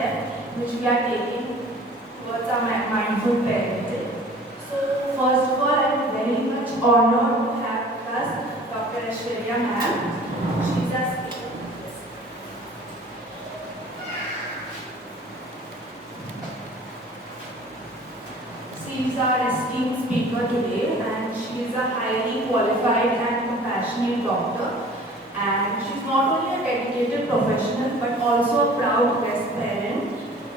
step which we are taking towards our mindful parenting. So first of all, I'm very much honored to have with us Dr. Aishwarya ma'am. She's our speaker. She is our esteemed speaker today, and she is a highly qualified and compassionate doctor. And she's not only a dedicated professional but also a proud Crest parent.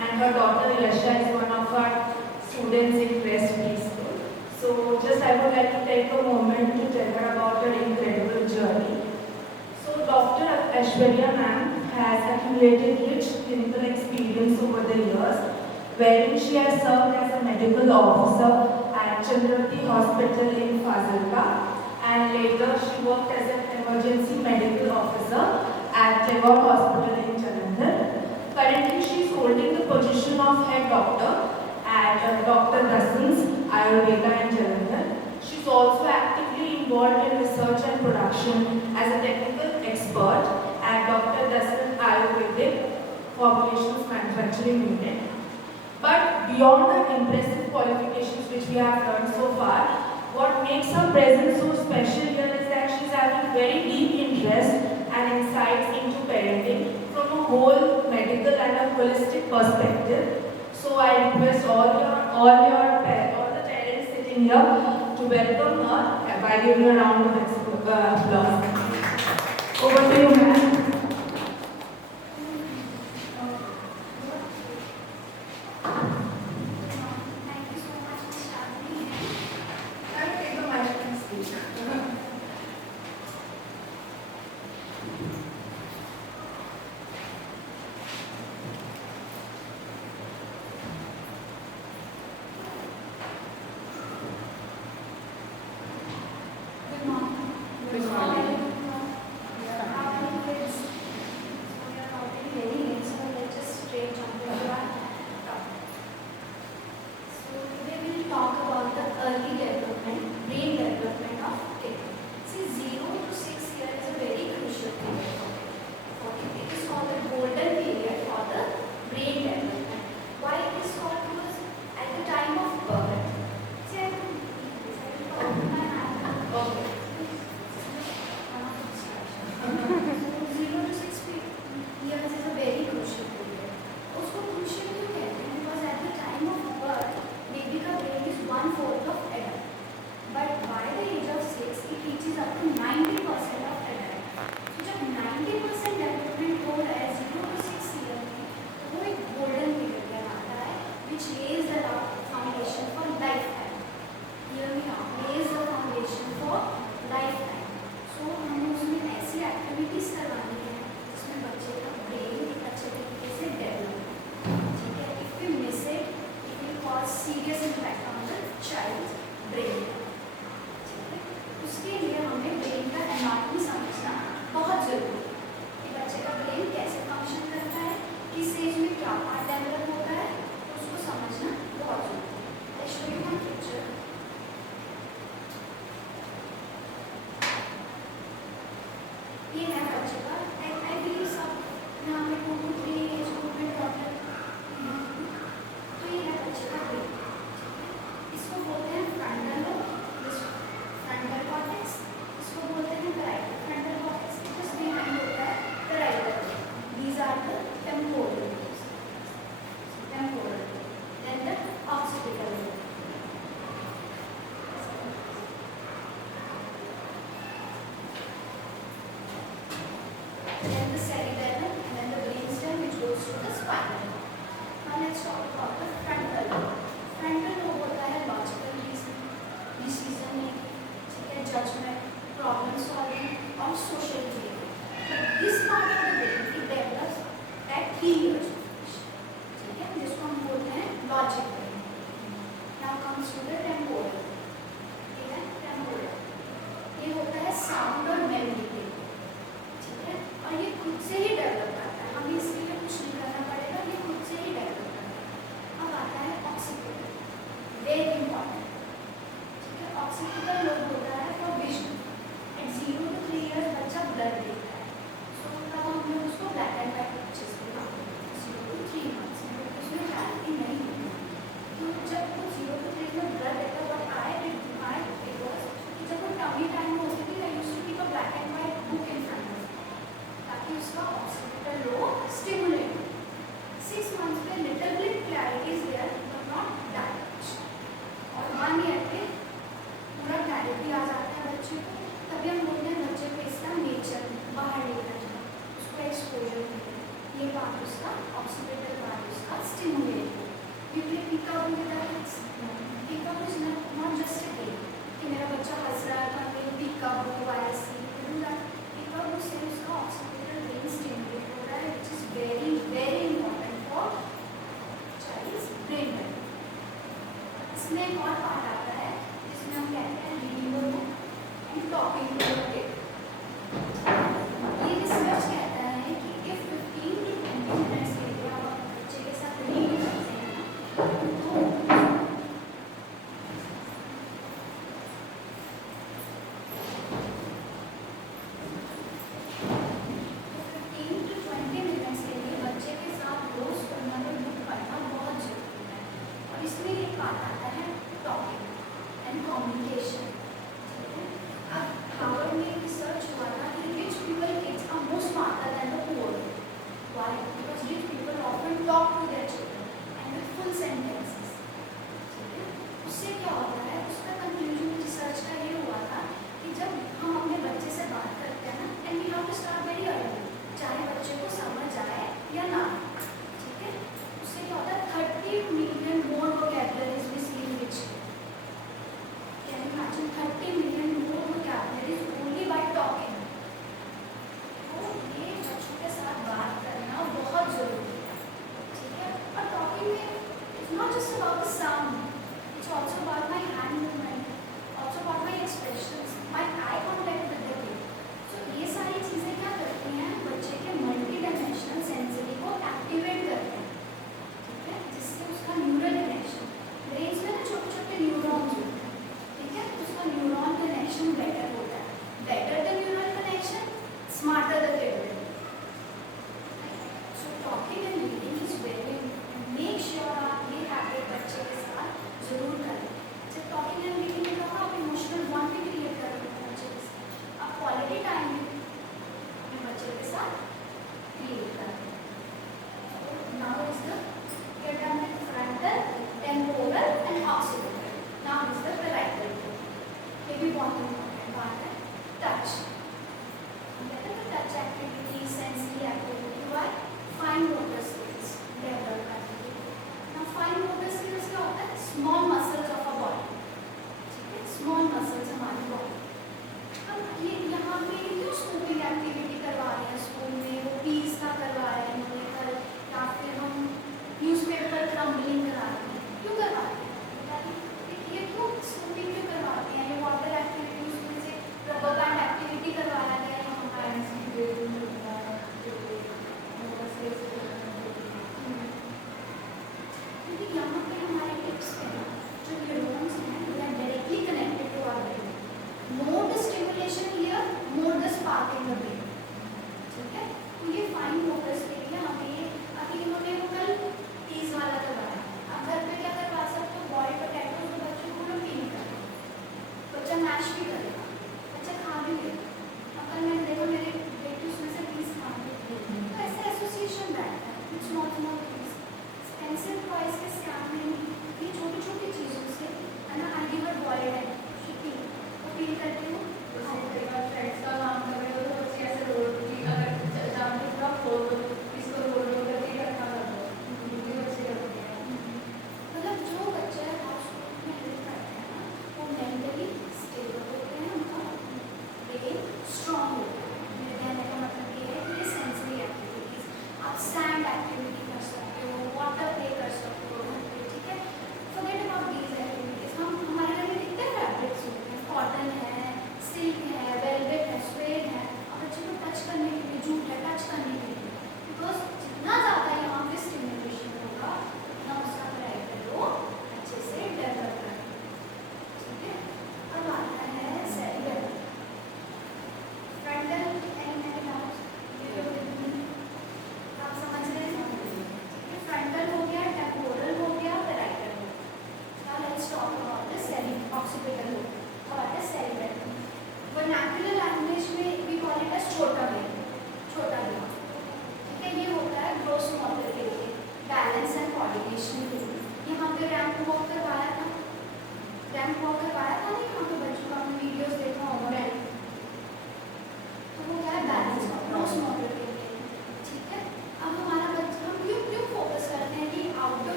And her daughter Yasha is one of our students in Crest Preschool. So just I would like to take a moment to tell her about her incredible journey. So Dr. Aishwarya ma'am has accumulated rich clinical experience over the years, wherein she has served as a medical officer at Chandravati Hospital in Fazilka, and later she worked as an emergency medical officer at Tagore Hospital in Jalandhar. Currently, she is holding the position of head doctor at Dr. Dasan's Ayurveda in Jalandhar. She is also actively involved in research and production as a technical expert at Dr. Dasan Ayurvedic Formulations Manufacturing Unit. But beyond the impressive qualifications which we have learned so far, what makes her presence so special here is that she's having very deep interest and insights into parenting from a whole medical and a holistic perspective. So I request all the parents sitting here to welcome her by giving a round of applause. Over to you, ma'am. stimulating. 6 months पे little bit clarity is there but not that much. और 1 year पे पूरा clarity आ जाता है बच्चे को, तभी हम बोलते हैं बच्चे को इसका नेचर बाहर लेकर जाए, उसको एक्सपोजर मिले, ये पार्ट उसका ऑक्सीडेटिव पार्ट उसका स्टिमुलेट हो. We play peekaboo with our kids. Peekaboo is not just a game कि मेरा बच्चा हंस रहा है तो हम ये peekaboo while asleep we do that. Peekaboo से उसका ऑक्सीडेटिव ब्रेन स्टिमुलेट हो रहा है which is very very important for child's brain development. इसमें एक और पार्ट आता है जिसमें हम कहते हैं reading the book and talking to the kid. ये रिसर्च कहता है कि if 15 to 20 minutes के लिए आप अपने बच्चे के साथ रीड करते हैं ना तो 15 to 20 minutes के लिए बच्चे के साथ रोज पढ़ना तो बुक पढ़ना बहुत जरूरी है. और इसमें एक पार्ट आता है टॉकिंग.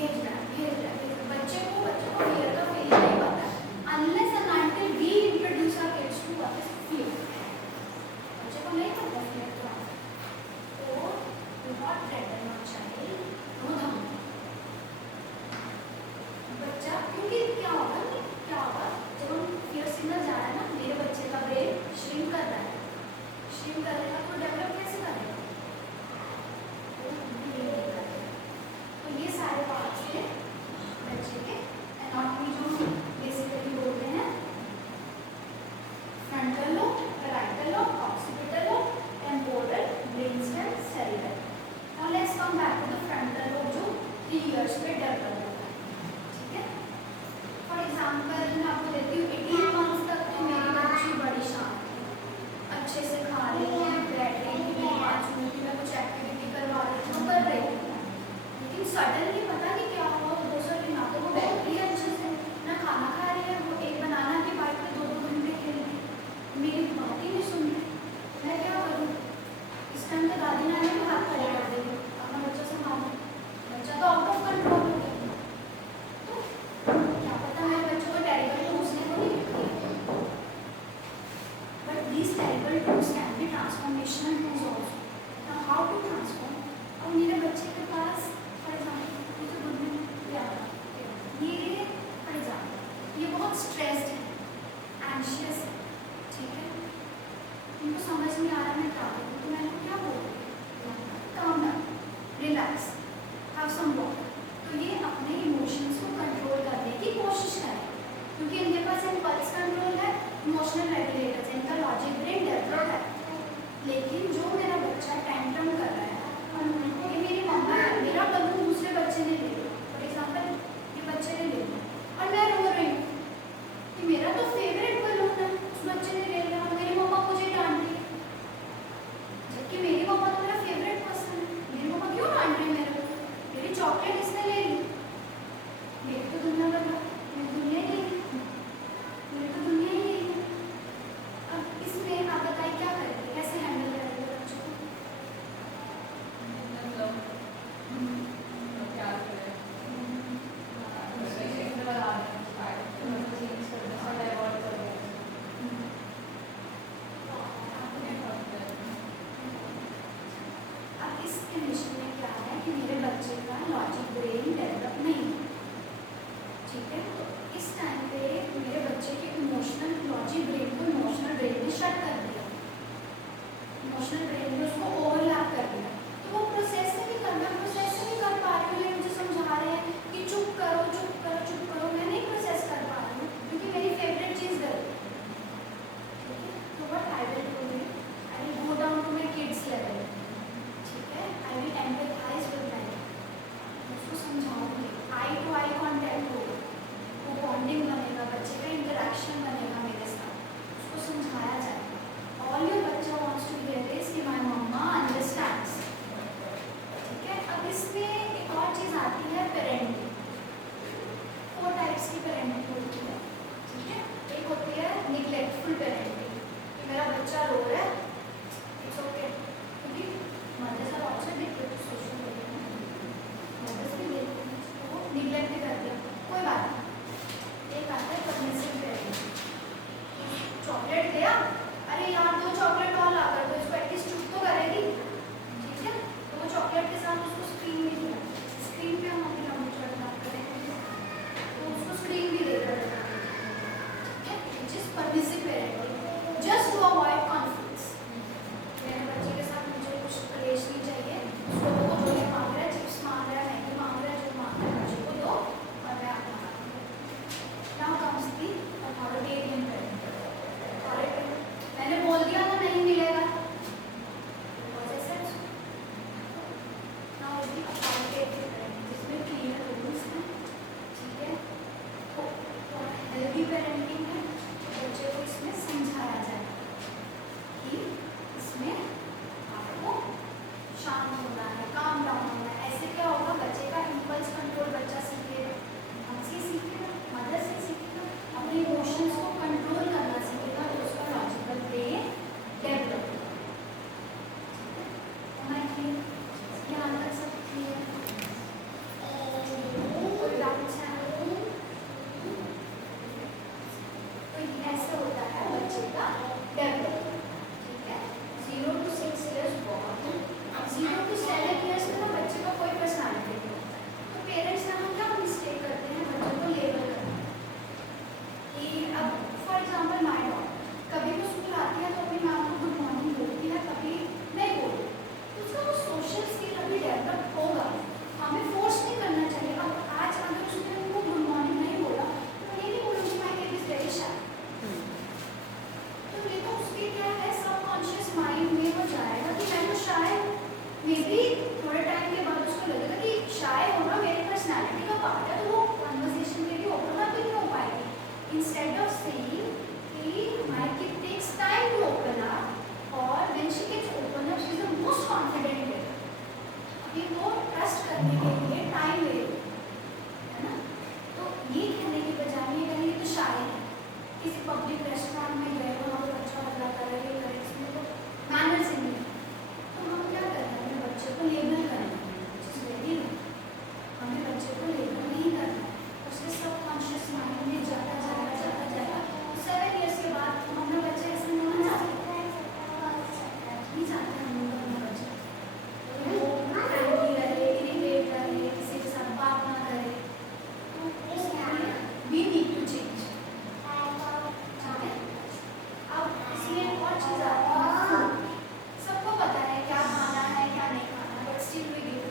भेज रहा है। बच्चे को fear का feeling नहीं पता है, unless and until we introduce our kids to what is fear. बच्चे को नहीं पता fear क्या है, तो do not threaten your child, no धमकी। बच्चा क्योंकि क्या होगा जब हम fear signal जा रहा है ना, मेरे बच्चे का ब्रेन shrink कर रहा है, shrink करेगा तो डेवलप कैसे करेगा, तो ये सारे पार्ट्स हैं बच्चे के एनाटॉमी जो बेसिकली बोलते हैं frontal lobe, parietal lobe, occipital lobe, temporal, brainstem, cerebral. Now let's come back to the frontal lobe जो 3 इयर्स में डेवलप होता है, ठीक है। फॉर एग्जांपल मैं आपको देती हूँ 18 मंथ्स तक तो मेरी बच्ची बड़ी शांत है, अच्छे से खा रही है, बैठ रही है, मेरी बात सुन रही है, मैं कुछ एक्टिविटी करवा रही हूँ, कर रही हूँ। लेकिन सडनली पता नहीं क्या हुआ, दूसरे दिन ना तो वो बैठ रही है अच्छे से, ना खाना खा रही है, वो एक बनाना की बाइक पे 2-2 घंटे खेल रही है, मेरी बात ही नहीं सुन रही। मैं क्या करूँ, इस टाइम पे दादी नानी भी हाथ खड़े कर देगी, अपना बच्चा संभालो, बच्चा तो आउट ऑफ कंट्रोल हो गया, तो क्या पता मेरे बच्चों को टेरिबल टूल्स ने को नहीं किया, but these terrible tools can be transformational tools also. Now how to transform, अब मेरे बच्चे के पास फॉर एग्जाम्पल मुझे बुद्धि याद आ, ये फॉर एग्जाम्पल ये बहुत स्ट्रेस्ड है, एंशियस है, ठीक है, इनको समझ नहीं आ रहा मैं क्या करूँ, तो मैं इनको क्या बोलूँ, calm down, relax, have some water, तो ये अपने इमोशंस को कंट्रोल करने की कोशिश करें, क्योंकि इनके पास इम्पल्स कंट्रोल है, इमोशनल रेगुलेटर्स, इनका लॉजिक ब्रेन डेवलप है। लेकिन जो मेरा बच्चा टेंट्रम कर रहा है, ये मेरी मम्मा है, मेरा बलून दूसरे बच्चे ने ले लिया, फॉर एग्जाम्पल ये बच्चे ने ले लिया और मैं रो रही हूँ कि मेरा तो फेवरेट बलून है, उस बच्चे ने ले लिया और मेरी मम्मा मुझे डांट रही है, जबकि मेरी मम्मा तो मेरा फेवरेट पर्सन है, मेरी मम्मा क्यों डांट रही है मेरे को, मेरी चॉकलेट इसने ले ली, मेरी तो दुनिया बदला, मेरी दुनिया ही नहीं, मेरी तो दुनिया ही नहीं है। अब इसमें आप बताइए क्या करेंगे, कैसे हैंडल करेंगे बच्चों को? अब इस कंडीशन में क्या है कि मेरे बच्चे का लॉजिक ब्रेन डेवलप नहीं है, ठीक है, तो इस टाइम पे मेरे बच्चे के इमोशनल लॉजिक ब्रेन को इमोशनल ब्रेन ने शट कर दिया, इमोशनल ब्रेन ने उसको ओवरलैप कर दिया, तो वो प्रोसेस नहीं करना, प्रोसेस नहीं कर पा रही हूँ, ये मुझे समझा रहे हैं कि चुप करो चुप करो चुप करो, मैं नहीं प्रोसेस कर पा रही हूँ क्योंकि मेरी फेवरेट चीज़ गई, ठीक है, तो what I will do is I will go down to my kids level, ठीक है, I will empathize with them, उसको समझाऊंगी, आई टू आई कॉन्टैक्ट होगा, वो बॉन्डिंग बनेगा, बच्चे का इंटरेक्शन बनेगा मेरे साथ, उसको समझाया जाएगा, ऑल योर बच्चा वांट्स टू हियर दिस कि माय मम्मा अंडरस्टैंड्स, ठीक है। अब इसमें एक और चीज़ आती है पेरेंटिंग, 4 टाइप्स की पेरेंटिंग होती है, ठीक है, एक होती है निग्लेक्टफुल पेरेंटिंग, कि मेरा बच्चा रो रहा है, इट्स ओके, क्योंकि mothers are also addicted to social media, mothers भी देखते हैं, तो वो निग्लेक्ट कर दिया, कोई बात नहीं। एक आता है परमिसिव पेरेंटिंग, चॉकलेट दिया, अरे यार 2 चॉकलेट और ला कर दो, इसको एटलीस्ट चुप तो करेगी, ठीक है, तो वो चॉकलेट के साथ उसको स्क्रीन भी दिया, स्क्रीन पे हम अपनी लंबी चौड़ी बात करेंगे, तो उसको स्क्रीन भी देकर देना, ठीक है, which is permissive parenting, just to avoid conflicts, मेरे बच्चे के साथ मुझे कुछ कलेश नहीं चाहिए, उसको वो रोने मांग रहा है, चिप्स मांग रहा है, मैगी मांग रहा है, जो मांग रहा है बच्चे को दो और मैं अपना पार्ट है, तो वो कन्वर्सेशन के लिए ओपन अप भी नहीं हो पाएगी. इंस्टेड ऑफ सेइंग कि my kid takes time to open up, or when she gets open up she is the most confident girl. अभी वो ट्रस्ट करने के लिए टाइम ले रही है ना. तो ये कहने के बजाय ये कहने तो शायद है. किसी पब्लिक रेस्टोरेंट में गए, वहाँ पे बच्चा बदला कर रहा है, ये करे, इसमें तो मैनर्स ही नहीं है. तो हम क्या कर रहे हैं, अपने बच्चे को लेबल करना है, जिस वेरी हमें बच्चे को लेबल नहीं करना है. उसके सबकॉन्शियस माइंड में जाता जाएगा. 7 years के बाद हम अपना बच्चा ऐसे नहीं होना चाहते, नहीं चाहते हम लोग अपना बच्चा वो फ्रेंडली रहे, इरिटेट रहे, किसी के साथ बात ना करे. तो इसलिए we need to change. अब इसमें एक और चीज़ आती है, सबको पता है क्या खाना है क्या नहीं खाना, but still we give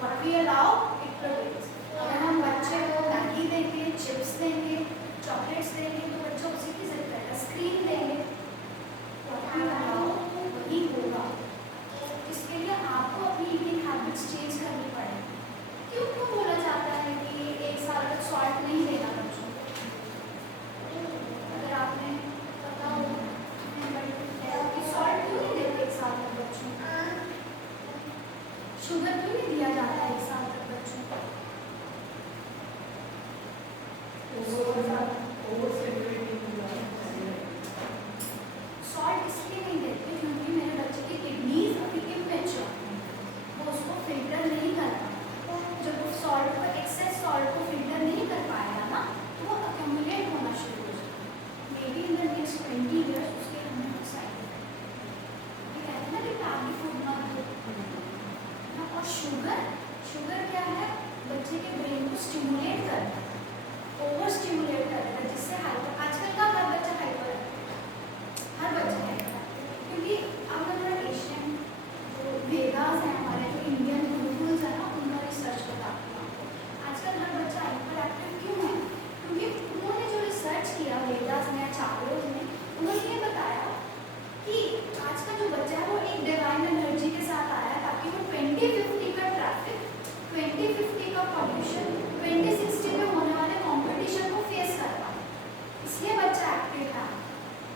what we allow it provides. अगर हम बच्चे को मैगी देंगे, चिप्स देंगे, चॉकलेट्स देंगे, तो बच्चा उसी की जिद करेगा. स्क्रीन देंगे, व्हाट वी अलाउ वही होगा. इसके लिए आपको अपनी ईटिंग हैबिट्स चेंज करनी पड़ेगी. क्यों क्यों बोला जाता है कि 1 साल तक सॉल्ट नहीं देना बच्चों को? अगर आपने पता हो कि सॉल्ट क्यों नहीं देते 1 साल तक बच्चों को? शुगर क्यों नहीं दिया जाता है 1 साल तक बच्चों को? सॉल्ट इसलिए नहीं देते क्योंकि मेरे बच्चे की किडनीज अभी इमेच्योर हैं, वो उसको फिल्टर नहीं कर पाए. जब वो सॉल्ट को एक्सेस सॉल्ट को फिल्टर नहीं कर पाएगा ना, तो वो अक्यूमुलेट होना शुरू हो जाएगा. May be in the next 20 years उसके हमें साइड ये कहते हैं ना कि टारगेट फूड मत दो. और शुगर क्या है, बच्चे के ब्रेन को स्टिमुलेट करता है, ओवर स्टिमुलेट करता है, जिससे हाइपर. आजकल का हर बच्चा हाइपर है, हर बच्चा हाइपर है. क्योंकि अब हमारा एशियन जो वेदास हैं, हमारे जो इंडियन गुरुकुल्स हैं ना, उनका रिसर्च बताती हूँ आपको. आजकल हर बच्चा हाइपर एक्टिव क्यों है? क्योंकि उन्होंने जो रिसर्च किया वेदास में, चारोज में, उन्होंने ये बताया कि आज का जो बच्चा है वो एक डिवाइन एनर्जी के साथ आया है, ताकि वो 2050 का ट्रैफिक, 2050 का पॉल्यूशन, 2060 में होने वाले कंपटीशन को फेस कर पाए. इसलिए बच्चा एक्टिव है.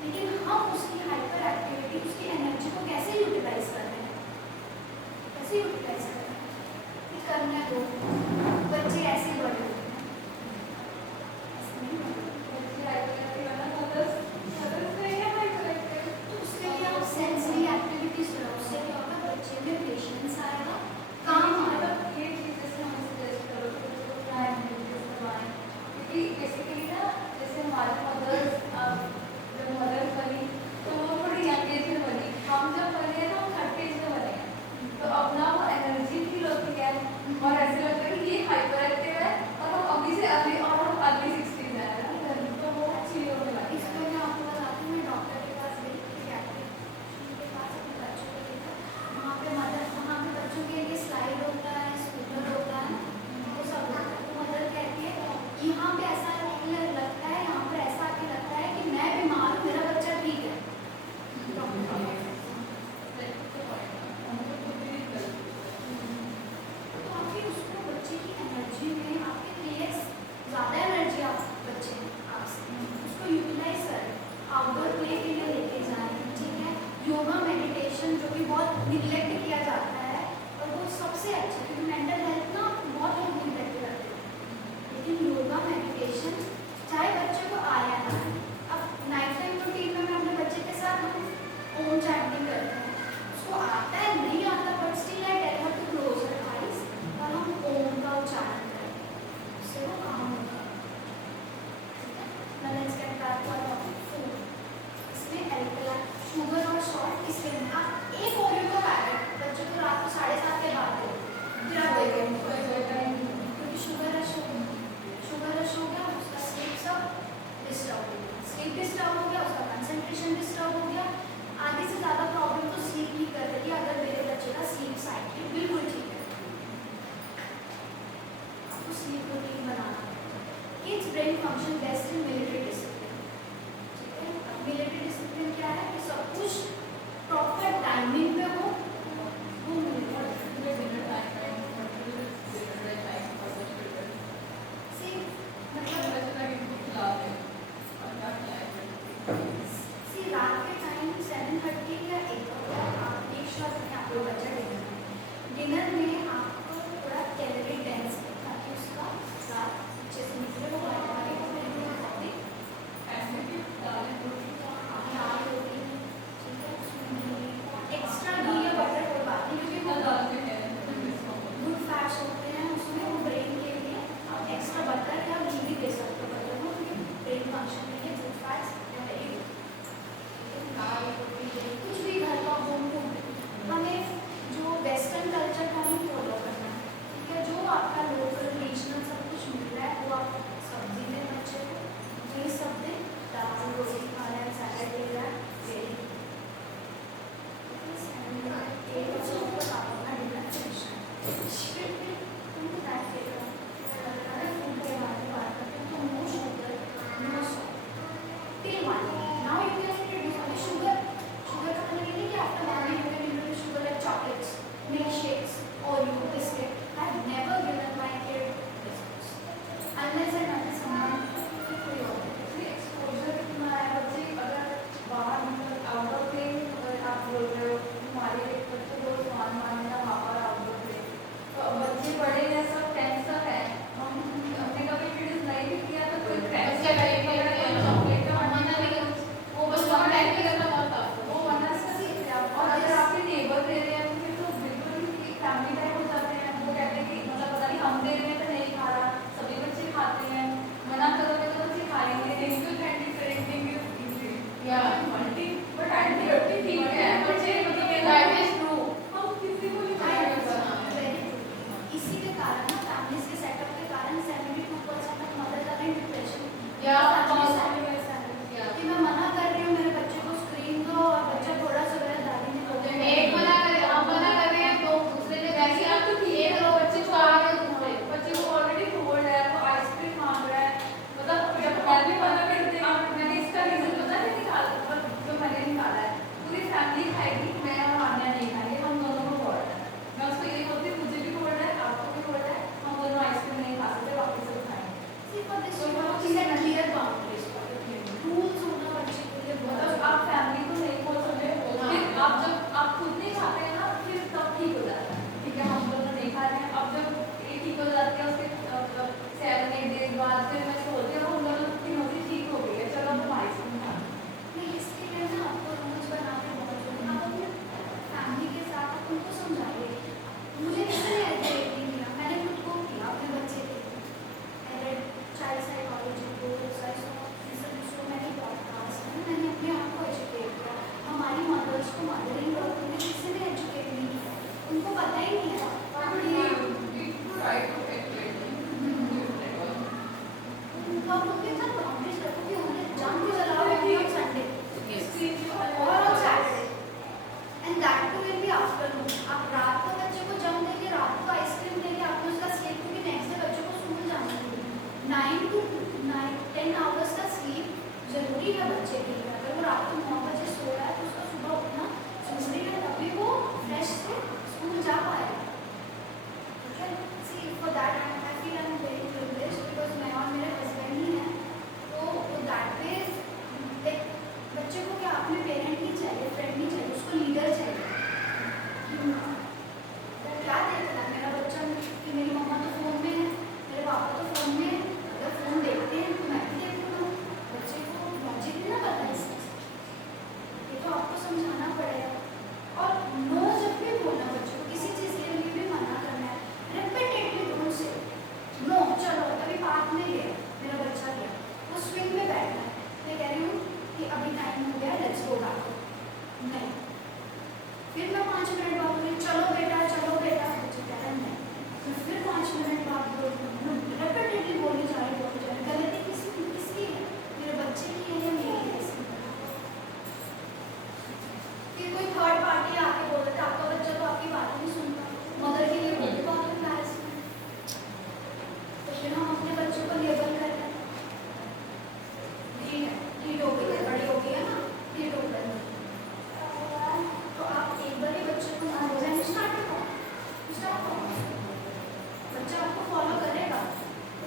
लेकिन हम उसकी हाइपर एक्टिविटी, उसकी एनर्जी को कैसे यूटिलाइज कर रहे हैं? कैसे यूटिलाइज कर रहे हैं? करने दो, बच्चे ऐसे बड़े होते हैं, ऐसे नहीं बड़े. तो उसके लिए आप सेंसरी एक्टिविटीज करो, उससे क्या होगा, बच्चे में पेशेंस आएगा, काम आएगा. ये चीज़ जैसे हम सजेस्ट करो कि बच्चों को क्या एक्टिविटीज करवाएं, क्योंकि बेसिकली ना जैसे हमारे मदर्स, जब मदर्स बनी तो वो थोड़ी यंग एज में बनी, हम जब बने हैं तो हम 30s में बने हैं, तो अपना वो एनर्जी फील होती है और ऐसे लगता है कि ये हाइपर एक्टिव है और हम अभी से अभी और हम अगली 60s में है ना, तो वो चीज़ों में लगी. इसमें मैं आपको बताती हूँ, मैं डॉक्टर के पास गई, पीडियाट्रिक के पास अपने बच्चों को लेकर. वहाँ पे बच्चों के लिए स्लाइड होता है, स्कूटर होता है, वो सब होता है. तो मदर कहती है यहाँ पे ऐसा लगता है, यहाँ पर ऐसा आके लगता है कि मैं बीमार हूँ, मेरा बच्चा ठीक है. तो आपकी उसको बच्चे की एनर्जी में, आपके लिए ज़्यादा एनर्जी आप बच्चे आपसे उसको यूटिलाइज करें. आउटडोर प्ले के लिए लेके जाएं, ठीक है. योगा मेडिटेशन जो कि बहुत निगलेक्ट किया जाता है, और वो सबसे अच्छा, क्योंकि मेंटल हेल्थ ना बहुत लोग निगलेक्ट करते हैं. लेकिन योगा मेडिटेशन चाहे बच्चे को आया ना, अब नाइट टाइम रूटीन में मैं अपने बच्चे के साथ हम ओम चैंटिंग करते हैं, उसको आता है नहीं आता, but still I tell her to close her eyes और हम ओम का उच्चारण करें, उससे वो काम होता है. ठीक है. Now let's get back to our food. इसमें अल्कलाइन, शुगर और सॉल्ट. इसमें आप एक ओरियो का पैकेट बच्चों को रात को 7:30 के बाद दे, फिर आप देखें, क्योंकि शुगर रश हो गया, उसका स्लीप सब डिस्टर्ब हो गया, स्लीप डिस्टर्ब हो गया, उसका कंसंट्रेशन डिस्टर्ब हो गया. आधे से ज़्यादा प्रॉब्लम तो स्लीप ही कर रही है. अगर मेरे बच्चे का स्लीप साइकिल बिल्कुल ठीक है, आपको स्लीप रूटीन बनाना है. Kids brain function best in military discipline. ठीक है. मिलिट्री डिसिप्लिन क्या है कि सब कुछ प्रॉपर टाइमिंग पे हो, वो मिलिट्री या फैमिली सैंडविच ऐसा है कि मैं मना कर रही हूँ मेरे बच्चे को स्क्रीन दो और बच्चा थोड़ा सा मेरा दादी ने बोला एक मना करे, हम मना कर रहे हैं, तो दूसरे ने वैसे आप तो ठीक है, बच्चे को आ रहे हो, दूसरे बच्चे को ऑलरेडी कोल्ड है, वो आइसक्रीम मांग रहा है, मतलब जब पहले मना करते हैं, मैंने इसका रीजन पता है निकाला, जो मैंने निकाला है, पूरी फैमिली खाएगी, मैं और आन्या नहीं खाएंगे, हम दोनों को कोल्ड है, मैं उसको यही बोलती हूँ, मुझे भी कोल्ड है, आपको भी कोल्ड है, हम दोनों आइसक्रीम नहीं खा सकते, बाकी सब खाएंगे। सिर्फ और दिस चीज़ें क्लियर बाउंड्रीज रूल्स होना बच्चे के लिए बहुत मतलब आप फैमिली को नहीं बोल सकते, फिर आप जब आप खुद नहीं खाते हैं ना, फिर तब ठीक हो जाता है, ठीक है, हम दोनों नहीं खा रहे हैं, अब जब ये ठीक हो जाती है, उसके 7-8 डेज बाद फिर मैं बोलती हूँ, हम दोनों की मर्जी ठीक हो गई है, चलो अब हम आइसक्रीम खा नहीं, इसके लिए ना आपको रूल्स बना के बहुत जरूरी आप अपने फैमिली के साथ आप उनको समझाइए। मुझे किसी ने एग्रेड नहीं किया, मैंने खुद को किया अपने बच्चे के लिए चाइल्ड साइकोलॉजी को मैंने पॉडकास्ट में मैंने अपने आप को एजुकेट किया। हमारी मदर्स को मदरिंग वर्क में किसी ने एजुकेट नहीं किया, उनको पता ही नहीं है। तो आप उनके साथ बाउंड्रीज रखो कि उन्हें जान के चलाओ ऑन संडे और on Saturday and that too will be afternoon. आप रात को बच्चे को जम देके रात को आइसक्रीम देके आपने उसका स्लीप, क्योंकि नेक्स्ट डे बच्चे को स्कूल जाना है। 9 to 10 आवर्स का स्लीप जरूरी है बच्चे के लिए। अगर वो रात को 9 बजे सो रहा है तो उसका सुबह उठना जरूरी है, तभी वो फ्रेश से स्कूल जा पाएगा। ठीक है, see for that I feel I am very privileged because मैं और मेरे हस्बैंड ही हैं, तो दैट वे लाइक बच्चे को क्या अपने पेरेंट नहीं चाहिए, फ्रेंड नहीं चाहिए, उसको लीडर चाहिए। क्या देखना है मेरा बच्चा कि मेरी मम्मा तो फ़ोन में है, मेरे पापा तो फ़ोन में है, अगर फ़ोन देखते हैं तो मैं भी देखूँगा। बच्चे को लॉजिक नहीं ना पता है इस चीज़ का। ये तो आपको समझाना पड़ेगा। और नो जब भी बोलना बच्चों को किसी चीज़ के लिए भी मना करना है, रिपीटेडली डोंट से नो। चलो अभी पार्क में गया मेरा बच्चा गया, वो स्विंग में बैठा है, मैं कह रही हूँ कि अभी टाइम हो गया, लेट्स गो बैक। नहीं, फिर मैं 5 मिनट बाद बोली चलो बेटा बच्चे कह रहे हैं नहीं, फिर 5 मिनट बाद रिपीटेडली बोली जा रही गलती किसकी है, मेरे बच्चे की है या मेरी है इसमें। फिर कोई थर्ड पार्टी आके बोल देता आपका बच्चा तो आपकी बात नहीं सुनता, मदर के लिए बोलते बहुत एम्बैरेसमेंट। तो फिर हम अपने बच्चों को लेबल कर रहे हैं, ढीठ हो गई है, बड़ी हो गई है ना, ढीठ हो गई। तो आप एक बार ही बच्चे को स्टार्ट करो, बच्चा आपको फॉलो करेगा,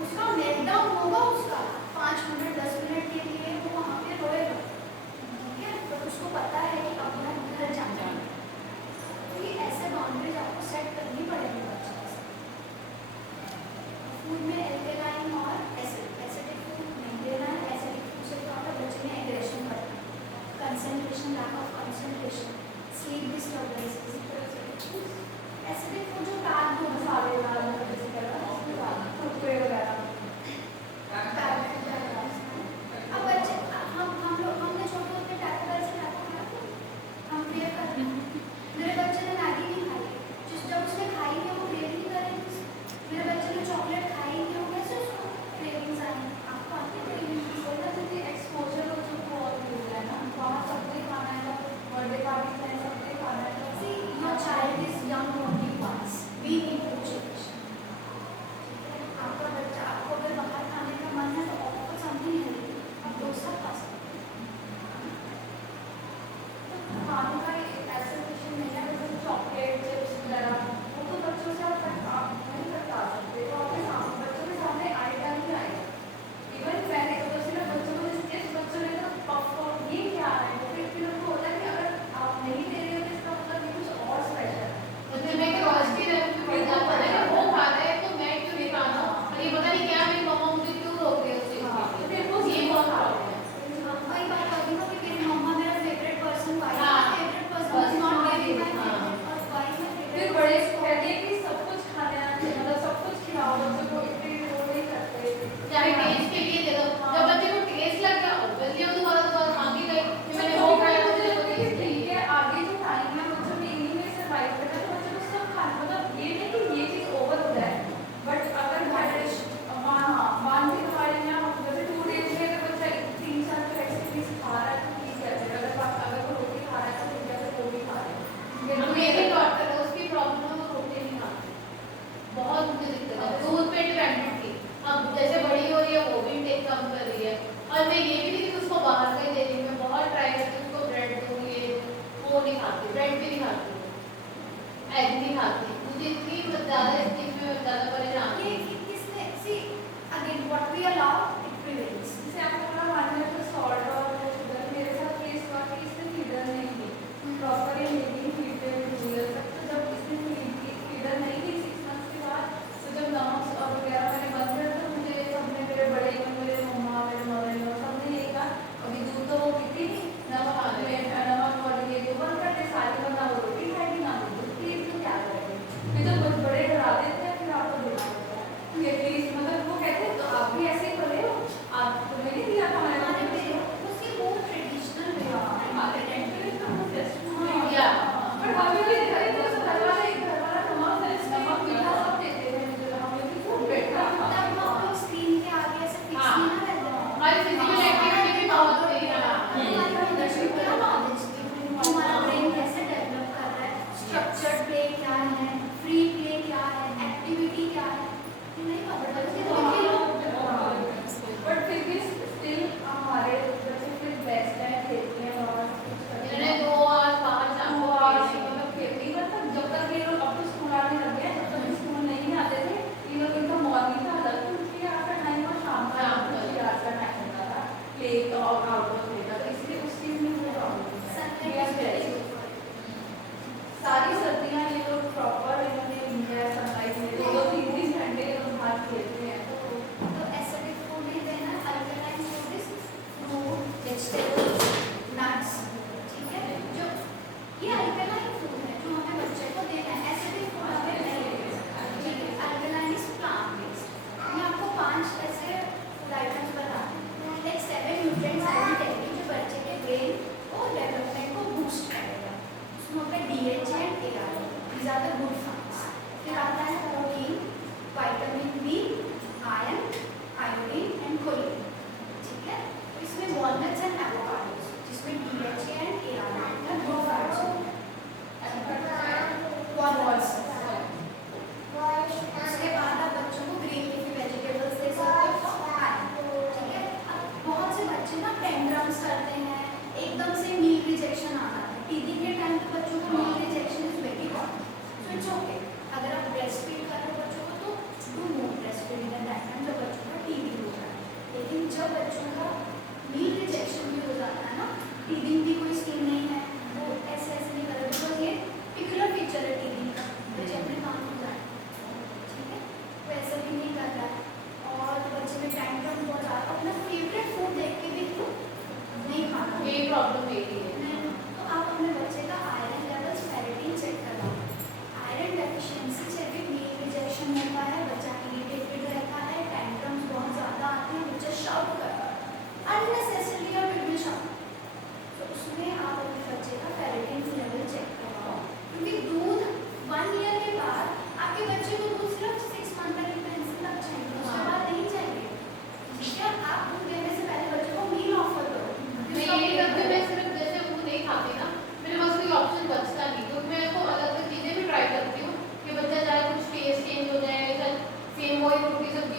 उसका मेल्टडाउन होगा, उसका 5 मिनट 10 मिनट के लिए वो वहाँ पे रोएगा, ठीक है, तो उसको पता है कि अब मैं घर जाना है। तो ये ऐसे बाउंड्रीज आपको सेट करनी पड़ेगी बच्चे के साथ। फूड में एल्कलाइन और एसिडिक फूड नहीं देना है। एसिडिक फूड से क्या होता है, बच्चे में एग्रेशन बढ़ता है, concentration, lack of concentration, sleep disturbances. Acidic food जो पैक हो मसाले वाला कुरकुरे वगैरह, अब बच्चे हमने छोटे होते टैको से हम क्रिएट करते हैं। मेरे बच्चे ने मैगी नहीं खाई, जब उसने खाई नहीं वो क्रेविंग करेंगे। मेरे बच्चे ने चॉकलेट खाई नहीं, वो कैसे उसको क्रेविंग्स आएंगे। आपको आती है क्रेविंग? एक्सपोजर हो जो बहुत मिल रहा है ना, बाहर सब कुछ खाना है, बर्थडे पार्टी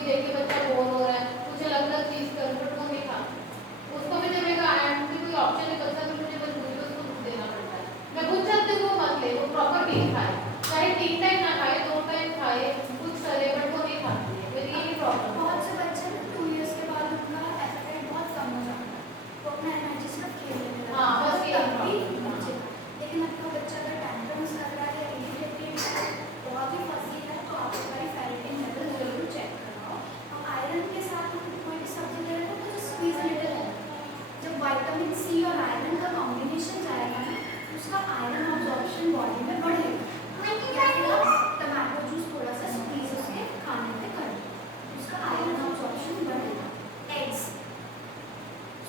देख के बच्चा बोर हो रहा है, कुछ अलग अलग चीज कर, बट वो नहीं खाता। उसको भी जब एक आयरन की कोई ऑप्शन है, बच्चा भी मुझे मजबूरी में उसको दूध देना पड़ता है। मैं पूछ सकती हूँ वो मत ले, वो प्रॉपर मील खाए, चाहे 3 टाइम ना खाए, 2 टाइम खाए, कुछ करे, बट वो नहीं खाती है। मेरी यही प्रॉब्लम है। बहुत से बच्चे ना 2 इयर्स के बाद उनका एपेटाइट बहुत कम हो जाता है, वो अपना एनर्जी सिर्फ खेलने में लगाता है। हाँ, बस ये तब भी प्रॉब्लम है। बच्चे का। लेकिन आपका बच्चा अगर टैंट्रम्स कर रहा है या इरिटेटेड है, बहुत ही फंसी है, तो आप एक बार फेरिटिन लेवल जरूर चेक करवाओ। अब आयरन के साथ हम कोई भी सब्जी दे रहे हो तो जस्ट स्क्वीज लिटिल है। जब विटामिन सी और आयरन का कॉम्बिनेशन जाएगा ना, उसका आयरन ऑब्जॉर्प्शन बॉडी में बढ़ेगा। टमाटो जूस थोड़ा सा स्क्वीज उसके खाने में कर दो, उसका आयरन ऑब्जॉर्प्शन बढ़ेगा। एग्स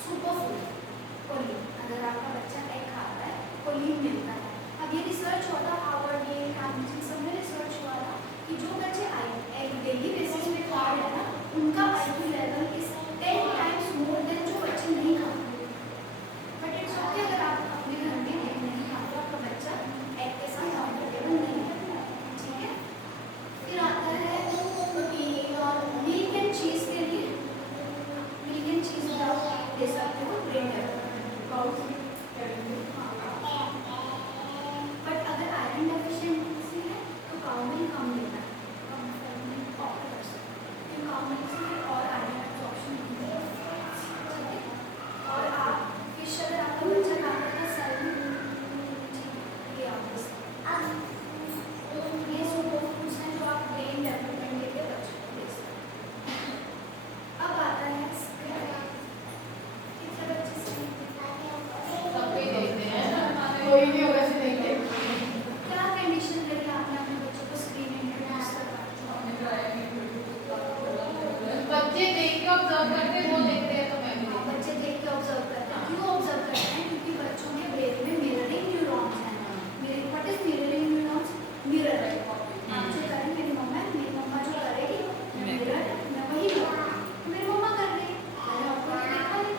सुपर फूड कोलिन, अगर आपका बच्चा एग खाता है कोलिन मिलता है। अब ये रिसर्च हुआ था, हार्वर्ड ये कैम्ब्रिज सब में रिसर्च हुआ था कि जो बच्चे एग डेली बेसिस पे खा रहे हैं ना, उनका IQ level is 10 times more than जो बच्चे नहीं खाते। बट इट्स ओके अगर आप अपने घर में एग नहीं खाते, आपका बच्चा एग के साथ कंफर्टेबल नहीं है, ठीक है। फिर आता है मिल्क एंड चीज़ के लिए, मिल्क एंड चीज़ आप दे सकते हो ब्रेन डेवलपमेंट। बट अगर आयरन डेफिशिएंसी है तो काउ मिल्क कम लेना है, ऑप्ट कर सकते हैं, काउ मिल्क से और आयरन एब्जॉर्प्शन नहीं है, ठीक है। और आप फिश अगर आपका बच्चा खाता था सैल्मन, ये आप दे सकते हैं। ये सुपर फूड्स हैं जो आप ब्रेन डेवलपमेंट के लिए बच्चों को दे सकते हैं। अब आता है स्क्रीन, कितने बच्चे स्क्रीन सब पे देखते हैं, कोई भी होगा से नहीं देखते। क्या कंडीशन रही आपने अपने बच्चों को स्क्रीन इंट्रोड्यूस करवाया? बच्चे देख के ऑब्जर्व करते हैं, वो देखते हैं तो मैं भी देखती हूँ। बच्चे देख के ऑब्जर्व करते हैं। क्यों ऑब्जर्व करते हैं? क्योंकि बच्चों के ब्रेन में मिररिंग न्यूरॉन्स हैं। What is mirroring neurons? Mirror है, आप जो करें मेरी मम्मा जो करेगी, मिरर है, मैं वही करूँगी, मेरी मम्मा कर रही है, मैंने आपको देखा नहीं।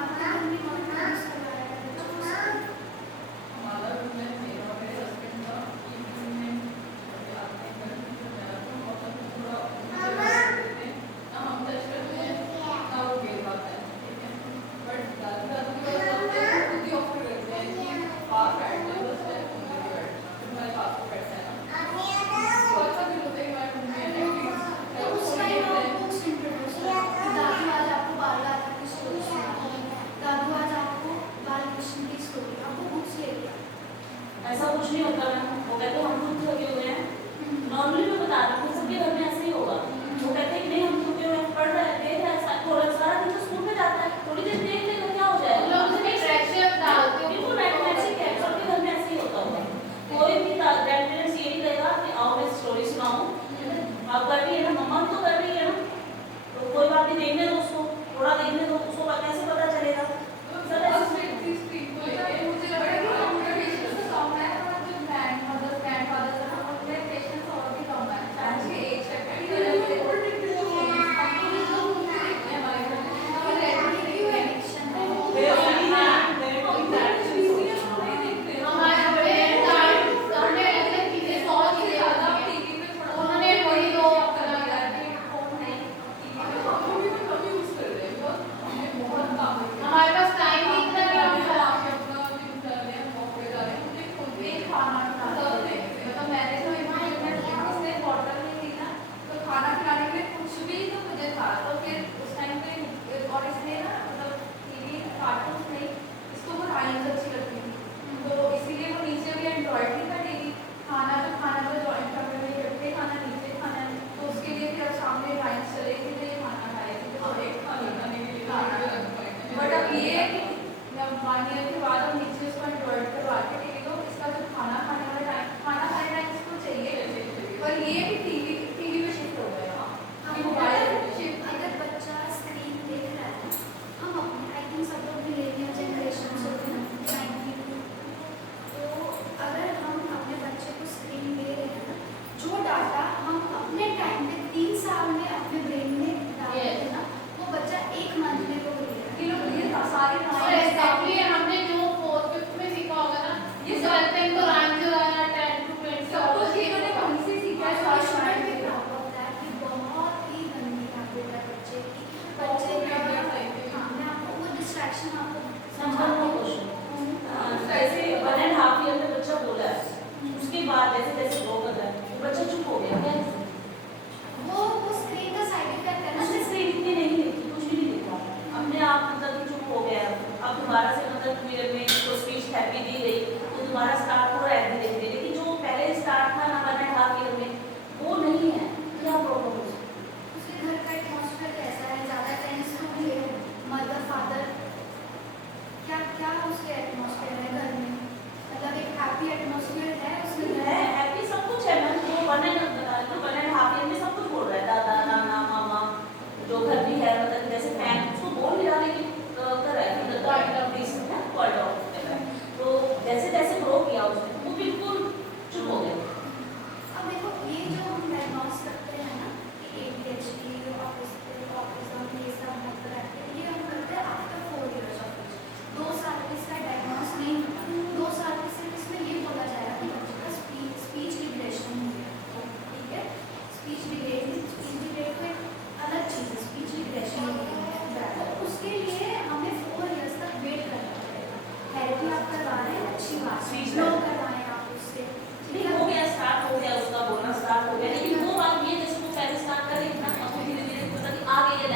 आपने घर में कौन इंट्रोड्यूस करवाया है बच्चों को screen? हमारा रूम में मेरा और मेरे हस्बैंड का इवनिंग में जब आते हैं घर में तो मेरा तो बहुत थोड़ा हम चले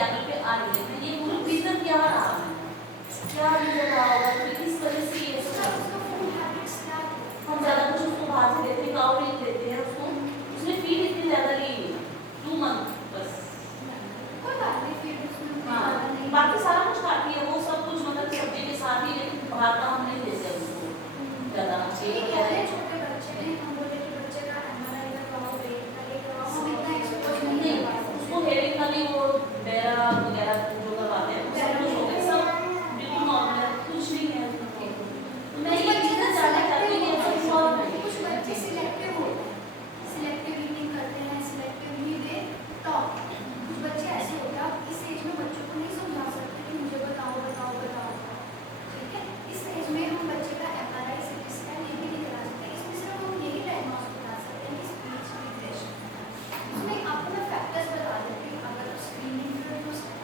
लेवल पे आ रही है, ये पूरा रीजन क्या रहा है, क्या रीजन रहा होगा कि किस वजह से ये सब हम ज़्यादा कुछ उसको बाहर से देते हैं, काउ नहीं देते हैं उसको, उसने फीड इतनी ज़्यादा ली 2 मंथ बस। हाँ बाकी सारा कुछ खाती है वो, सब कुछ मतलब सब्जी के साथ ही, लेकिन बाहर का हम नहीं देते उसको ज़्यादा। छोटे बच्चे हैं, हम बोले कि बच्चे का MRI करवाओ, वेट का ये करवाओ, हम इतना एक्सपोज नहीं नहीं कर पाते। उसको हेयरिंग का भी वो डेरा वगैरह जो करवाते हैं सब कुछ हो गया, सब बिल्कुल नॉर्मल है, कुछ नहीं है उसमें। तो मैं ये चीज़ें जानना चाहती हूँ कि ऐसा सॉल्व है। कुछ बच्चे सिलेक्टिव होते हैं, सिलेक्टिव ईटिंग करते हैं, सिलेक्टिव नहीं दे तो कुछ बच्चे ऐसे होते हैं, आप इस एज में बच्चों को नहीं समझा सकते कि मुझे बताओ बताओ बताओ, ठीक है। इस एज में हम बच्चे का MRI CT स्कैन ये भी नहीं करा सकते, इसमें सिर्फ हम यही डायग्नोस बता सकते हैं कि स्पीच डिप्रेशन। इसमें आपको मैं फैक्टर्स बता देती हूँ, अगर तो स्क्रीनिंग इंट्रोड्यूस है,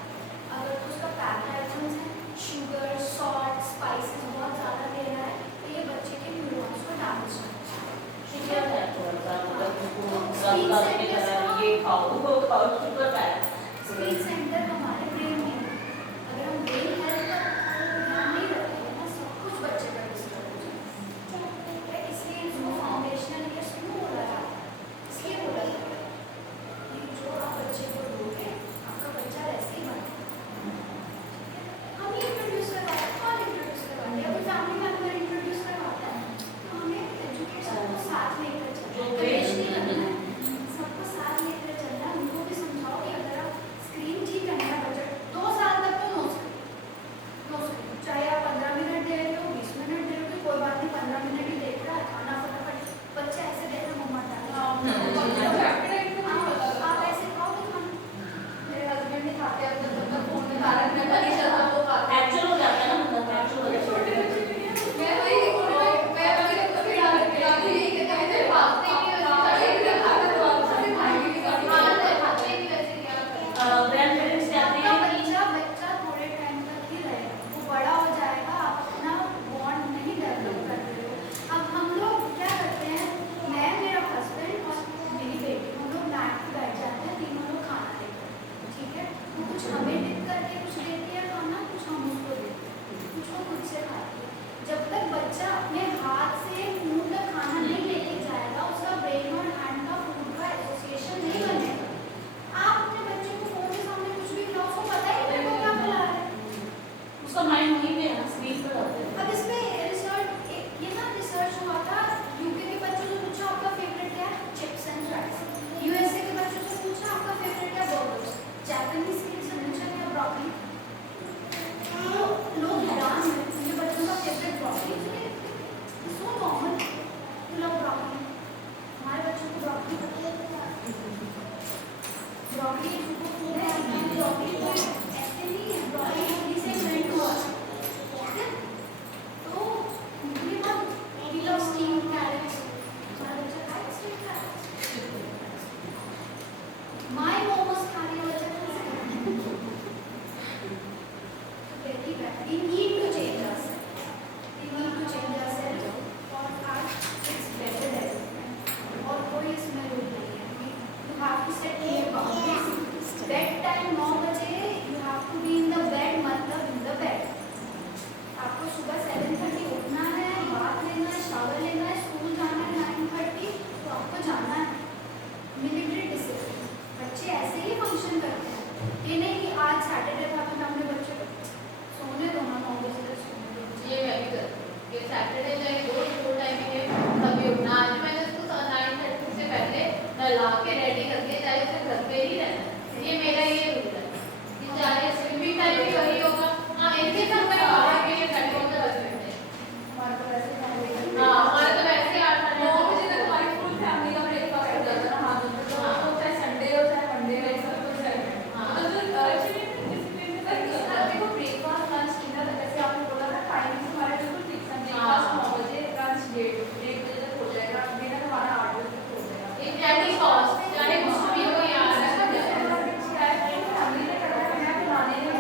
अगर तो उसका पैक आइटम्स है, शुगर सॉल्ट स्पाइसेस बहुत ज़्यादा ले रहा है, तो ये बच्चे के न्यूरॉन्स को डैमेज करता है। शुगर है थोड़ा सा, मतलब उसको कम करके करा ये खाओ वो खाओ, शुगर है। स्पीच सेंटर हमारे ब्रेन में है, अगर हम ब्रेन हेल्थ का ध्यान नहीं रखेंगे ना, सब कुछ बच्चे का डिस्टर्ब हो जाएगा। इसलिए इसको फाउंडेशनल ईयर्स क्यों हो रहा है, इसलिए हो रहा है कि जो आप बच्चे को दोगे आपका बच्चा वैसे ही बनेगा। हम ही इंट्रोड्यूस करवाते हैं, कौन इंट्रोड्यूस करवाते हैं, अभी फैमिली मेम्बर इंट्रोड्यूस करवाता है, तो हमें एजुकेशन को साथ लेकर चलना है, कलेश नहीं करना है, सबको साथ लेकर चलना है। उनको भी समझाओ कि अगर आप स्क्रीन ठीक है मेरा बजट 2 साल तक तो नो स्क्रीन, चाहे आप 15 मिनट दे रहे हो 20 मिनट दे रहे हो, कोई बात नहीं, 15 मिनट ही देख रहा है, खाना फटाफट, बच्चे ऐसे देख रहे मम्मा डाल, आप ऐसे खाओ कि खाना, मेरे हस्बैंड नहीं खाते, अब तक फोन में तारक मेहता नहीं चलता वो खाते हैं। एक्चुअल हो जाता है ना, मतलब एक्चुअल हो जाता है। मैं वही कभी तारक मेहता यही कहते हैं, मेरे भागते ही नहीं वैसे खाता तो आप सारे भाई भी खाते ही वैसे क्या ग्रैंड पेरेंट्स कहते आपका हैं कि बच्चा थोड़े टाइम तक ही रहेगा, वो बड़ा हो जाएगा, आप अपना बॉन्ड नहीं डेवलप कर रहे हो। अब हम लोग क्या करते हैं, मैं मेरा हस्बैंड और मेरी बेटी, हम लोग नाइट पे बैठ जाते हैं, तीनों लोग खाना लेकर, ठीक है। वो कुछ हमें डिप करके कुछ देती है खाना, कुछ हम उसको देते हैं, कुछ वो खुद से खाती है। जब तक बच्चा अपने हाथ से मुंह तक खाना नहीं लेके जाएगा, उसका ब्रेन और हैंड का फूड का एसोसिएशन नहीं बनेगा। आप अपने बच्चे को फोन के सामने कुछ भी खिलाओ, उसको पता ही नहीं वो क्या खिला रहे हैं। उसका माइंड वहीं पे है ना, स्क्रीन पर रहता है। अब इसमें रिसर्च हुआ था, यूके के बच्चों से पूछा आपका फेवरेट क्या है, चिप्स एंड फ्राइज, यूएसए के बच्चों से पूछा आपका फेवरेट क्या, बर्गर्स, जापानीज किड्स से पूछा क्या, ब्रोकली। तो लोग हैरान हैं, मुझे बच्चों का favourite broccoli, so normal, you love broccoli, हमारे बच्चों को ब्रोकली पता है, ब्रोकली ब्रोकली तो ऐसे नहीं है, ब्रोकली थोड़ी से इन्वेंट हुआ है, ठीक है। तो ये बात वी लव स्टीम कैरेट्स, हमारा बच्चा खाए स्टीम कैरेट्स, माय मोमोज खा रही है बच्चा कैसे, very bad. We need to change ourselves, we need to change ourselves for our kids better development, और कोई इसमें रूल नहीं है, you have to set clear boundaries, bed time 9 बजे, you have to be in the bed, मतलब in the bed। आपको सुबह 7:30 उठना है, बाथ लेना है, शावर लेना है, स्कूल जाना है 9:30, तो आपको जाना है। मिलिट्री डिसिप्लिन, बच्चे ऐसे ही फंक्शन करते हैं, ये नहीं कि आज सैटरडे था तो हमने बच्चे को सोने दो ना, 9 बजे तक सोने दो। ये मैं भी करती हूँ, ये सैटरडे चाहे स्कूल टाइमिंग है तभी उठना। आज मैंने उसको 9:30 से पहले नहला के रेडी करके, चाहे उसे घर पे ही रहना, ये मेरा ये रूल है कि चाहे स्विमिंग टाइम भी वही होगा। हाँ एक ही समय में बाहर के लिए घंटों से 10 मिनट है। हमारे को ऐसे फैमिली हाँ हमारे तो वैसे 8-9 बजे तक हमारी फुल फैमिली का ब्रेकफास्ट हो जाता है ना, हाँ तो चाहे संडे हो चाहे मंडे हो, सब कुछ है। हाँ तो जो डिसिप्लिन के साथ देखो, ब्रेकफास्ट लंच डिनर जैसे आपने बोला ना, टाइमिंग हमारे बिल्कुल फिक्स है, ब्रेकफास्ट 9 बजे, लंच 1:30 बजे तक हो जाएगा, डिनर हमारा 8 बजे तक हो जाएगा। एक टाइमिंग कॉस्ट चाहे कुछ भी हो यार, ऐसा फैमिली ने करवाया, मैं बुलाने में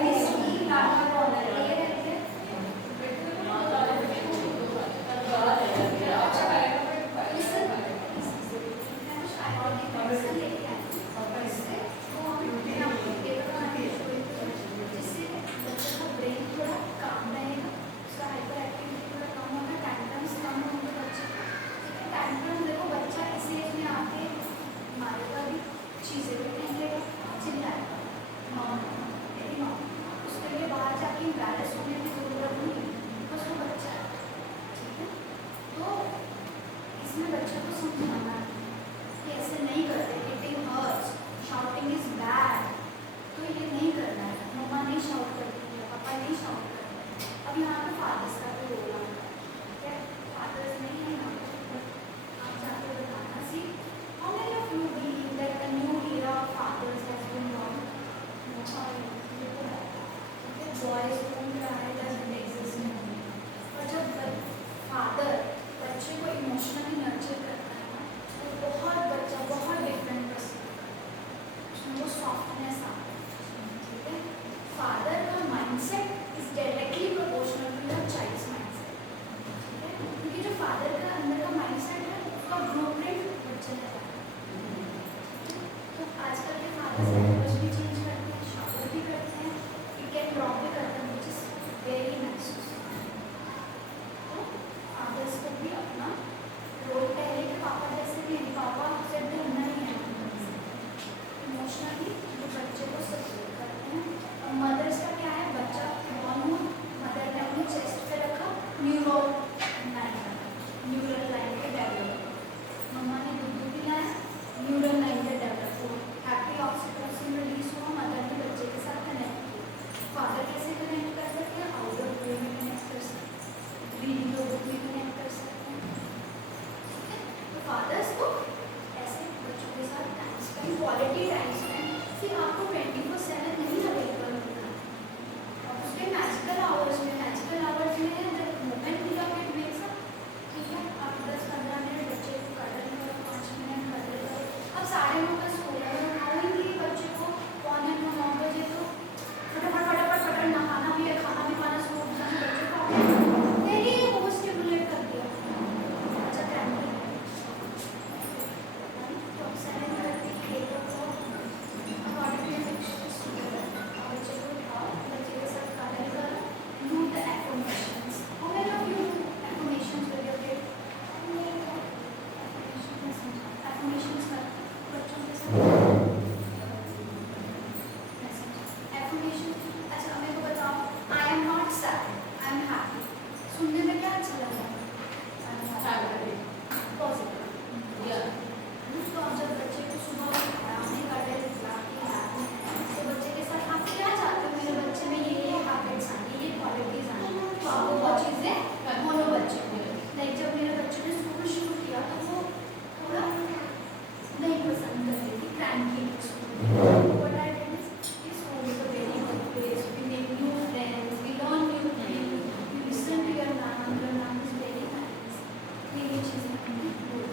फादर्स लैंग्वेज भी चेंज करते हैं, शावर भी करते हैं, इट कैन ड्रॉप भी करते हैं, विच इज वेरी नाइस। तो फादर्स को भी अपना रोल पहले के पापा जैसे भी नहीं, पापा से ढलना ही है, इमोशनली जो बच्चे को सपोर्ट करते हैं। और मदर्स का क्या है, बच्चा बॉर्न हुआ, मदर ने अपनी चेस्ट पे रखा, न्यूरल लाइन पे डेवलप, मम्मा ने दूध पिलाया, न्यूरल लाइन पे डेवलप हुआ, हैप्पी ऑक्सीटोसिन रिलीज हुआ, मदर ने बच्चे के साथ कनेक्ट किया। फादर कैसे कनेक्ट कर सकते हैं, आउटडोर प्ले में कनेक्ट कर सकते हैं, रीडिंग बुक में कनेक्ट कर सकते हैं। ठीक है, तो फादर्स को ऐसे बच्चों के साथ time spend, quality time spend, सिर्फ आपको 24/7 नहीं अवेलेबल होता है, और उसके मैजिकल आवर्स में मोमेंट दिया हुआ मेरे साथ। ठीक है, आप 10-15 मिनट बच्चे को कलर करो, 5 मिनट कलर करो। अब 9:30 स्कूल है, अगर उठाएंगे बच्चे को 8:45-9 बजे, तो फटाफट नहाना भी है, खाना भी खाना, स्कूल जाना, बच्चे को डेली वो स्टिमुलेट कर दिया, बच्चा क्रैंकी है। तो अब 7:30 खेलो, बच्चे को उठाओ, बच्चे के साथ कलर करो, do the affirmations. How many of you do affirmations with your kid? Affirmations करते हैं बच्चों के साथ। Affirmation, अच्छा मेरे को बताओ, I am not sad, I am happy. सुनने में क्या अच्छा लग रहा है? Positive. तो अब जब बच्चे को सुबह उठाया, हमने कलर दिया, तो बच्चे के साथ आप क्या चाहते हो, मेरे बच्चे में ये हैबिट्स आए, ये क्वालिटीज आए, तो आप वो चीज़ें बोलो बच्चे को। लाइक जब मेरे बच्चे ने स्कूल शुरू किया, तो वो थोड़ा नहीं पसंद कर रही थी, cranky school. What I did is, school is a very good place, we make new friends, we learn new things, you listen to your mom is very nice, ये चीज़ें good।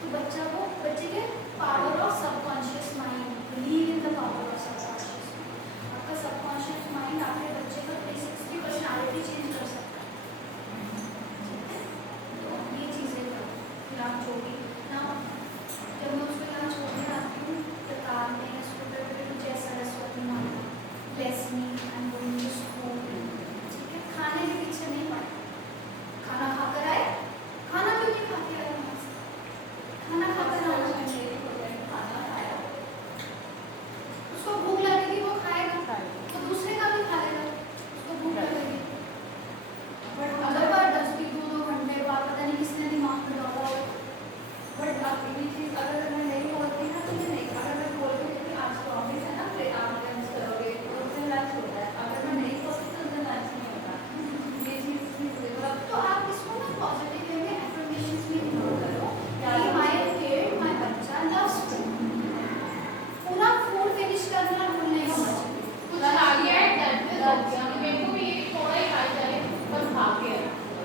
तो बच्चे के power of subconscious mind, believe in the power of subconscious mind. आपका subconscious mind आपके बच्चे का 360 personality change कर सकता है। तो ये चीज़ें करो, फिर आप जो भी ना, जब मैं उसको यहाँ छोड़ने आती हूँ तो कार में स्कूटर पे, जय सरस्वती माता, bless me, I am going to school. ठीक है, खाने के पीछे नहीं पड़ा, खाना खाकर आए, खाना क्यों नहीं खाते आए, खाना खाकर आना, खाना खाया, उसको भूख लगेगी वो खाएगा, तो दूसरे का भी खा लेगा, उसको भूख लगेगी। बट जबरदस्ती 2-2 घंटे बाद पता नहीं किसने दिमाग में डाला हो। बट आप ये चीज़ अगर मैं नहीं बोलती ना, तो नहीं, अगर मैं बोलती कि आज प्रॉमिस है ना, फिर आप लंच करोगे, तो उस दिन लंच होता है, अगर मैं नहीं बोलती तो उस दिन लंच नहीं होता। ये चीज़ मतलब, तो आप इसको ना पॉजिटिव वे में एफर्मेशंस में इग्नोर करो कि माय किड, माय बच्चा लव्स फूड, पूरा फूड फिनिश करना भूलने का बच्चे कुछ आ गया है मेरे को भी ये थोड़ा ही खा जाए, पर खा के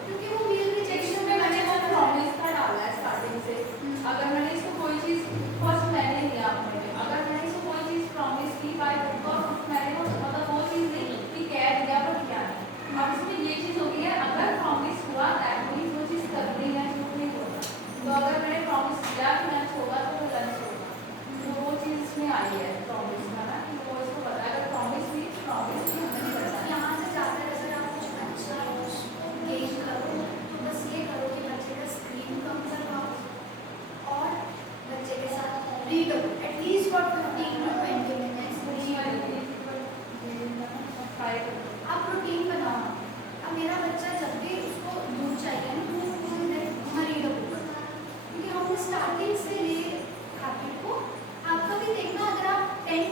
क्योंकि वो मील रिजेक्शन में मैंने वो प्रॉमिस का डाला है स्टार्टिंग से। अगर मैंने इसको कोई चीज़ फर्स्ट मैंने दिया अपने में, अगर मैंने इसको कोई चीज़ प्रॉमिस की बाय मैंने वो मतलब वो चीज़ नहीं कि कह दिया पर क्या नहीं। अब इसमें ये चीज़ हो गई है, अगर प्रॉमिस हुआ दैट मीन्स वो चीज़ करनी है, झूठ नहीं बोलना। तो अगर मैंने प्रॉमिस किया कि लंच होगा तो वो लंच होगा, तो वो चीज़ इसमें आई है प्रॉमिस का ना, कि वो इसको पता है अगर प्रॉमिस हमें नहीं करना। यहाँ से जाकर अगर आप कुछ अच्छा गेन करो, तो बस ये करो कि बच्चे का स्क्रीन कम करवाओ और बच्चे के साथ read at least for 15 to 20 minutes। आप रूटीन बनाओ। अब मेरा बच्चा जब भी उसको दूध चाहिए ना, तो रीड बुक, क्योंकि हमने स्टार्टिंग से ये हैबिट को, आपका भी देखना, अगर आप 10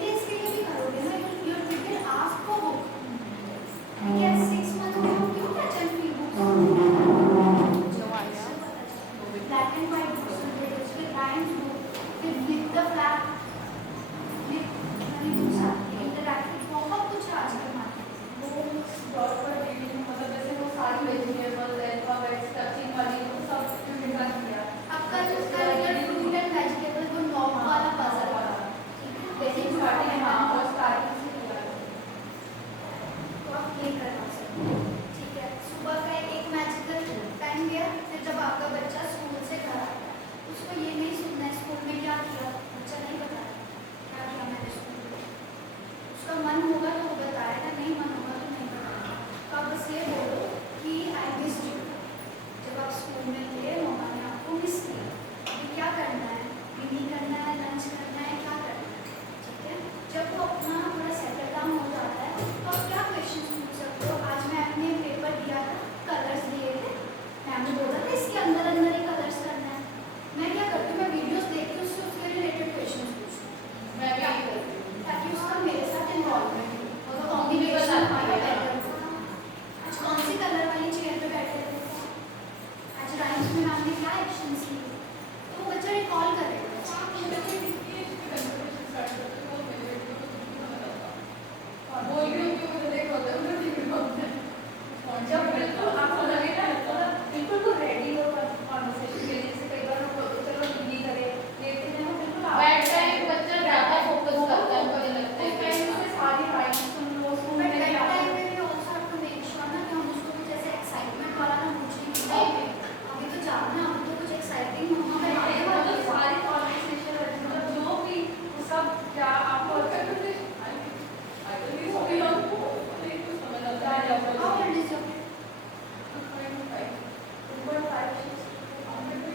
How old is your kid?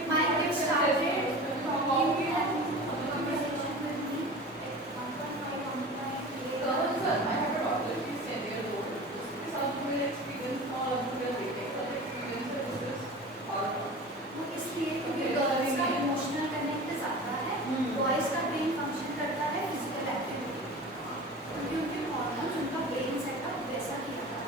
My kid started talking conversation with me at 1.5, 1.8. इसलिए क्योंकि गर्ल्स का इमोशनल कनेक्ट ज़्यादा है, बॉयज़ का ब्रेन फंक्शन करता है फिजिकल एक्टिविटी, क्योंकि उनके हॉर्मोन्स उनका ब्रेन सेटअप वैसा किया था।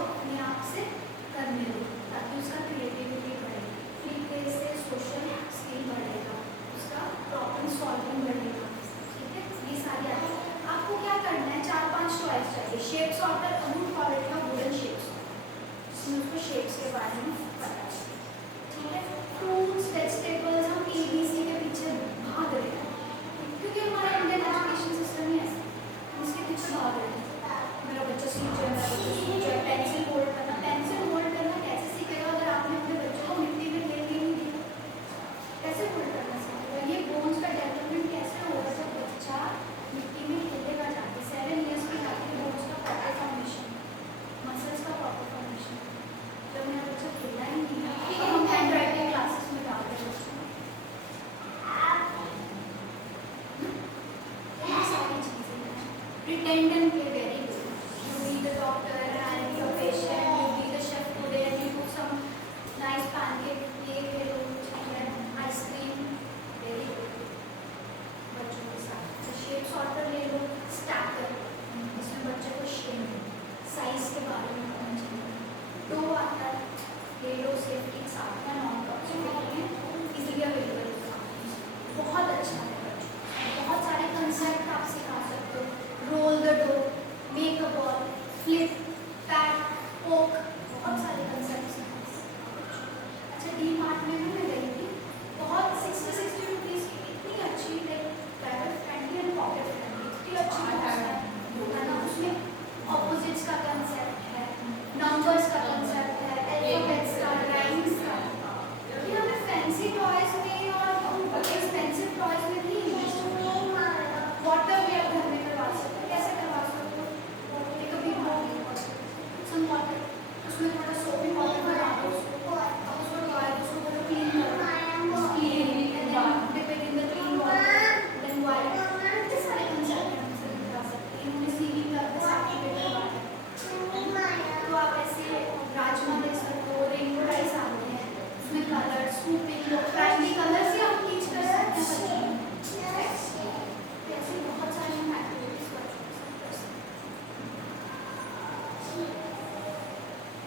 को अपने आप से करने दो ताकि उसका क्रिएटिविटी बढ़े, फिर से सोशल स्किल बढ़ेगा, उसका प्रॉब्लम सॉल्विंग बढ़ेगा। ठीक है, ये सारी आती है। आपको क्या करना है, 4-5 चॉइस चाहिए। शेप सॉर्टर अमूल कॉलेज का वुडन शेप्स, जिसमें उसको शेप्स के बारे में पता है। ठीक है, फ्रूट्स वेजिटेबल्स हम ABC के पीछे भाग रहे हैं क्योंकि हमारा इंडियन एजुकेशन सिस्टम ही ऐसा है, हम इसके पीछे भाग रहे हैं। मेरा बच्चा सीख जाए, मेरा बच्चा सीख जाए। पेंसिल होल्ड करना कैसे सीखेगा अगर आपने अपने बच्चों को मिट्टी में खेलने नहीं दिया? कैसे होल्ड करना सीखेगा? ये बोन्स का डेवलपमेंट कैसे होगा जब बच्चा मिट्टी में खेलेगा जाके? 7 ईयर्स की जाके बोन्स का प्रॉपर फॉर्मेशन, मसल्स का प्रॉपर फॉर्मेशन। जब मेरा बच्चा खेला ही नहीं है तो हम हैंड राइटिंग क्लासेस में डालते हैं बच्चों को। ये सारी चीज़ें हैं। Pretend and play very good. You be the doctor and your patient. You be the chef today and you cook some nice pancake, cake, and ice cream. Very good. बच्चों के साथ तो शेप सॉर्टर ले लो, stacker, इसमें बच्चे को shape size के बारे में पता चलेगा। डो आता है, ले लो, सेफ्टी के साथ में नॉन टॉक्सिक में इजीली अवेलेबल होता है, बहुत अच्छा है बच्चों। बहुत सारे कंसेप्ट आप सिखा सकते हो। Roll the dough, make a ball, flip, pat, poke, बहुत सारे कंसेप्ट सिखा सकते हो। अच्छा, डी मार्ट में भी मैं गई थी, बहुत 60 रुपीज़ की इतनी अच्छी travel friendly and pocket friendly, इतनी अच्छी है ना। उसमें ऑपोजिट्स का कंसेप्ट है, नंबर्स का कंसेप्ट है, अल्फाबेट्स का, राइम्स का। ये हमें फैंसी टॉयज में और एक्सपेंसिव टॉयज में नहीं इन्वेस्ट करना। वाटर भी आप घर में करवा सकते हो। कैसे करवा सकते हो? एक बिग बॉल, सम वाटर, उसमें थोड़ा सोपिंग वाटर बना दो उसको, अब उसको टॉय उसको थोड़ा क्लीन करो, clean and then dip it in the clean water, then wipe. ये सारे कंसेप्ट हम इसमें बता सकते हैं। इन्होंने सीलिंग का साथ में करवाया, तो आप ऐसे राजमा दे सकते हो। रेनबो राइस आते हैं, उसमें कलर स्कूपिंग, प्राइमरी कलर से हम टीच कर सकते हैं बच्चों को। ऐसे बहुत सारी हम एक्टिविटीज बच्चों के साथ कर सकते हैं।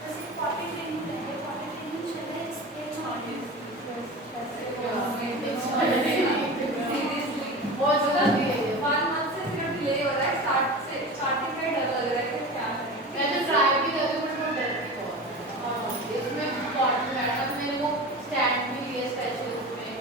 जैसे पॉटी ट्रेनिंग है, पॉटी ट्रेनिंग चले इसके बहुत ज़्यादा 1 मंथ से सिर्फ डिले हो रहा है। स्टार्टिंग में डर लग रहा है कि क्या करें। मैं तो ट्राई भी कर रही हूँ बट वो डरती बहुत। इसमें मैडम ने वो स्टैंड भी लिया स्पेशल उसमें,